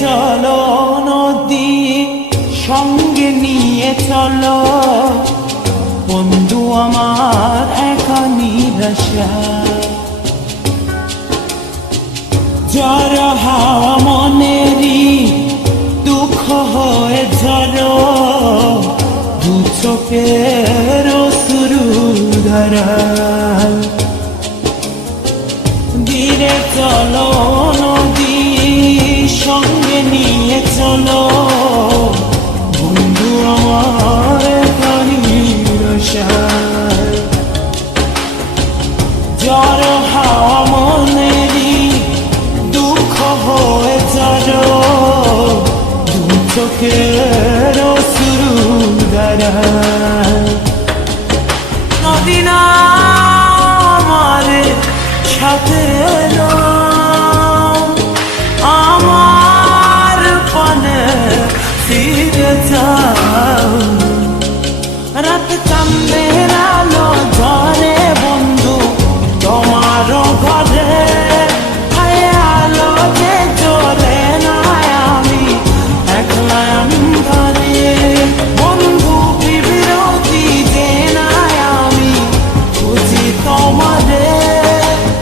চলো নদী সঙ্গে নিয়ে চলো বন্ধু আমার একা নিরাশা ঝড় হাওয়া মনেরই দুঃখ হয়ে ঝড় দু চোখের অশ্রু ধারা ধীরে চলো নদী সঙ্গে নিয়ে চলো বন্ধু আমার একা নিরাশা ঝড় হাওয়া মনেরই দুঃখ হয়ে ঝড় দু চোখের অশ্রু ধারা নদী না আমার সাথে এলো আমার পানে ফিরে যাও রাত চাঁদের আলো ঝরে বন্ধু তোমার ঘরে আলো যে জ্বলে না আমি একলা ঘরে বন্ধু বিরতি যে না আমি খুঁজি তোমারে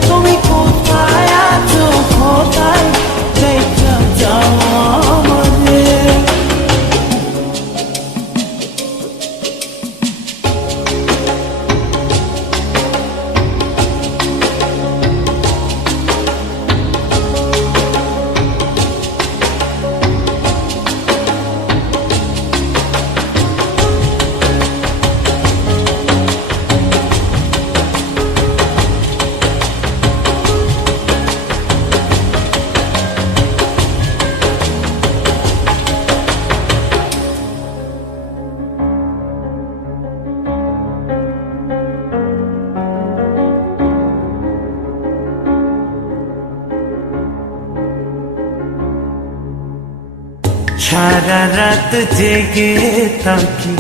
তুমি কোথায় আছো কোথায় দেখা যাও আমাদের সারা রাত জেগে থাকি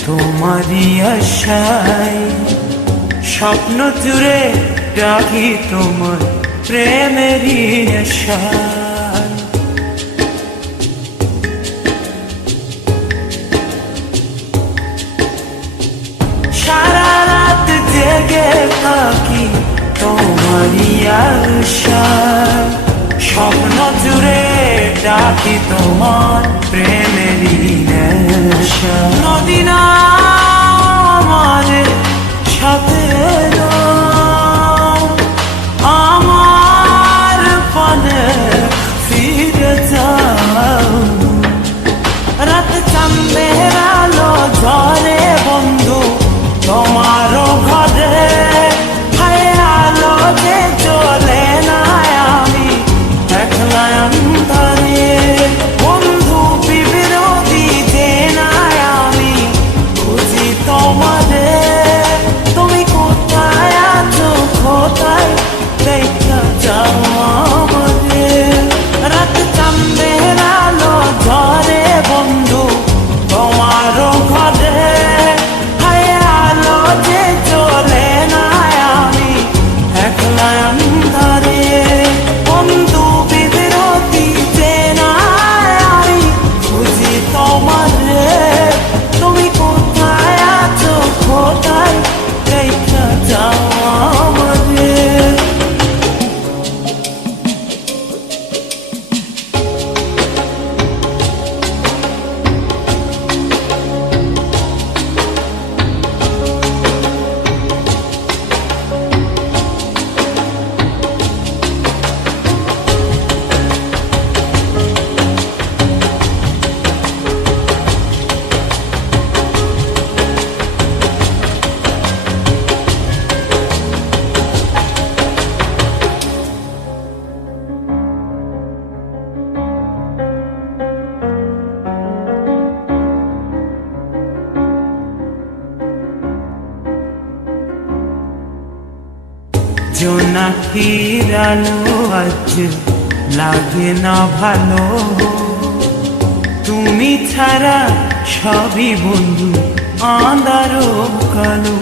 তোমারই আশায় স্বপ্ন জুড়ে রাখি তোমার প্রেমেরই আশায় সারা রাত জেগে থাকি তোমারই আশায় স্বপ্ন জুড়ে ডাকি তোমার প্রেমেরই নেশা নদী না আমাদের সাথে এলো আমার পানে ফিরে যাও রাত চাঁদের আলো ঝরে বন্ধু তোমার ঘরে আলো যে জ্বলে না আমি একলা ঘরে বন্ধু বিরতি যে না আমি খুঁজি তোমারে তুমি কোথায় আছো কোথায় দেখা যাও আমাদের রাত চাঁদের আলো ঝরে বন্ধু তোমার ঘরে আলো যে জ্বলে না আমি একলা ঘরে বন্ধু বিরতি যে না আমি খুঁজি তোমারে তুমি কোথায় আছো কোথায় দেখা যাও আমাদের জোনাকির আলো আজ লাগে না ভালো তুমি ছাড়া সবই বন্ধু আঁধারো কালো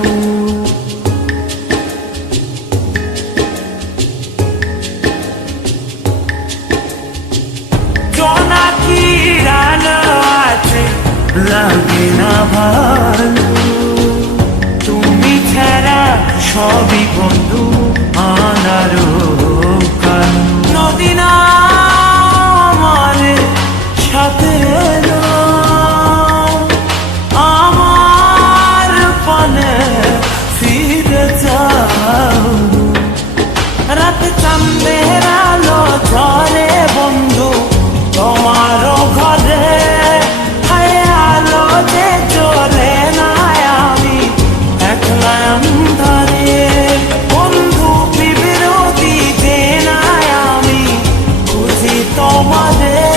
জোনাকির আলো আছে লাগে না ভালো তুমি ছাড়া সবই বন্ধু আনারো কালো নদী না আমার সাথে এলো, আমার পানে ফিরে যাও রাতে চাঁদের আলো ঝরে বন্ধু তোমারও ঘরে হায় আলো যে জ্বলে না আমি একলা অন্ধকারে বন্ধু বিরোধী যে না আমি খুঁজি তোমাদের